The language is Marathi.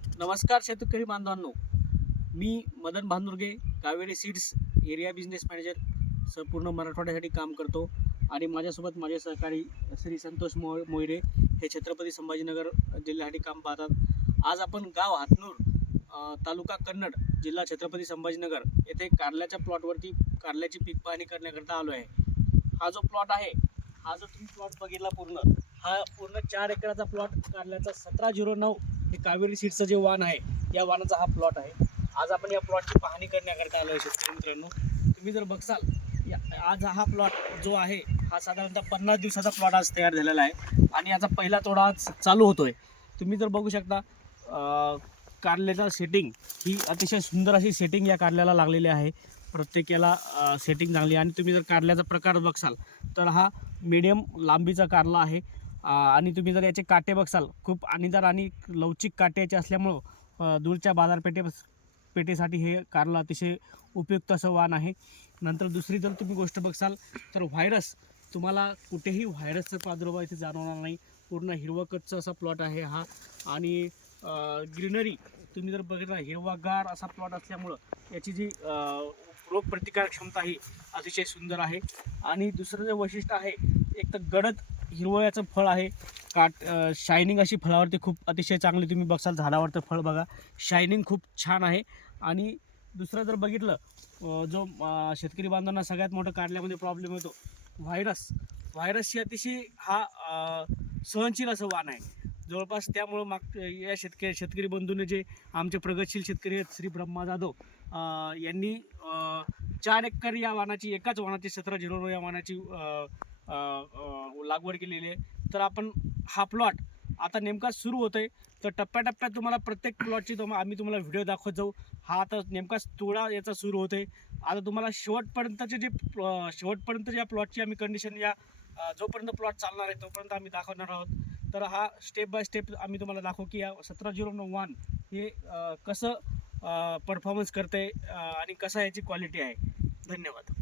नमस्कार शेतकरी बांधवांनो, मी Madan Bhandurge, Kaveri Seeds area business manager संपूर्ण मराठवाड्यासाठी काम करतो आणि माझ्यासोबत माझे सहकारी श्री संतोष मोहिरे हे छत्रपती संभाजीनगर जिल्ह्यासाठी काम पाहतात। आज आपण गाव हातनूर तालुका कन्नड जिल्हा छत्रपती संभाजीनगर येथे कारल्याच्या प्लॉटवरती कारल्याची पीक पाहणी करण्याकरता आलो आहे। हा जो प्लॉट आहे, हा जो तुम्ही प्लॉट बघितला हा पूर्ण 4 एकराचा प्लॉट कारल्याचा 1709 हे कावेरी सीड्सचं जे वाण आहे, या वाणाचा हा प्लॉट आहे। आज आपण या प्लॉटची पाहणी करण्याकरता आलो आहे शेतकरी मित्रांनो। तुम्ही जर बघसाल आज हा प्लॉट जो आहे हा साधारणतः 50 दिवसाचा प्लॉट आज तयार झालेला आहे आणि याचा पहिला तोडा आज चालू होतोय। तुम्ही जर बघू शकता कारल्याचा सेटिंग ही अतिशय सुंदर अशी सेटिंग या कारल्याला लागलेली आहे। प्रत्येक याला सेटिंग चांगली आणि तुम्ही जर कारल्याचा प्रकार बघसाल तर हा मीडियम लांबीचा कारला आहे आणि तुम्ही जर याचे काटे बघसाल खूप आणीदार आणि लवचिक काट्याचे असल्यामुळं दूरच्या बाजारपेठेसाठी हे कारलं अतिशय उपयुक्त असं वाण आहे। नंतर दुसरी जर तुम्ही गोष्ट बघसाल तर व्हायरस तुम्हाला कुठेही व्हायरसचा प्रादुर्भाव इथे जाणवणार नाही। पूर्ण हिरवकच्चा असा प्लॉट आहे हा आणि ग्रीनरी तुम्ही जर बघितला हिरवागार असा प्लॉट असल्यामुळं याची जी रोगप्रतिकारक क्षमता ही अतिशय सुंदर आहे। आणि दुसरं जे वैशिष्ट्य आहे एक तर गडद हिरवळ्याचं फळ आहे, शायनिंग अशी फळावरती खूप अतिशय चांगली तुम्ही बघसाल झाडावरचं फळ बघा शायनिंग खूप छान आहे। आणि दुसरं जर बघितलं जो शेतकरी बांधवांना सगळ्यात मोठं कारल्यामध्ये प्रॉब्लेम येतो व्हायरसची अतिशय हा सहनशील असं वाण आहे जवळपास। त्यामुळं या शेतकरी बंधूने जे आमचे प्रगतशील शेतकरी आहेत श्री ब्रह्मा जाधव यांनी 4 एकर या वाणाची एकाच वाणाची 1709 या वाणाची लागवड केलेली आहे। तर आपण हा प्लॉट आता नेमका सुरू होतोय तर टप्प्याटप्प्यात तुम्हाला प्रत्येक प्लॉटची आम्ही तुम्हाला व्हिडिओ दाखवत जाऊ। हा आता नेमका तोडा याचा सुरू होतोय। आता तुम्हाला शेवटपर्यंत या प्लॉटची आम्ही कंडिशन या जोपर्यंत प्लॉट चालणार आहे तोपर्यंत आम्ही दाखवणार आहोत। तर हा स्टेप बाय स्टेप आम्ही तुम्हाला दाखवू की या 1709 वाण हे कसं परफॉर्मन्स करते आणि कसा याची क्वालिटी आहे। धन्यवाद।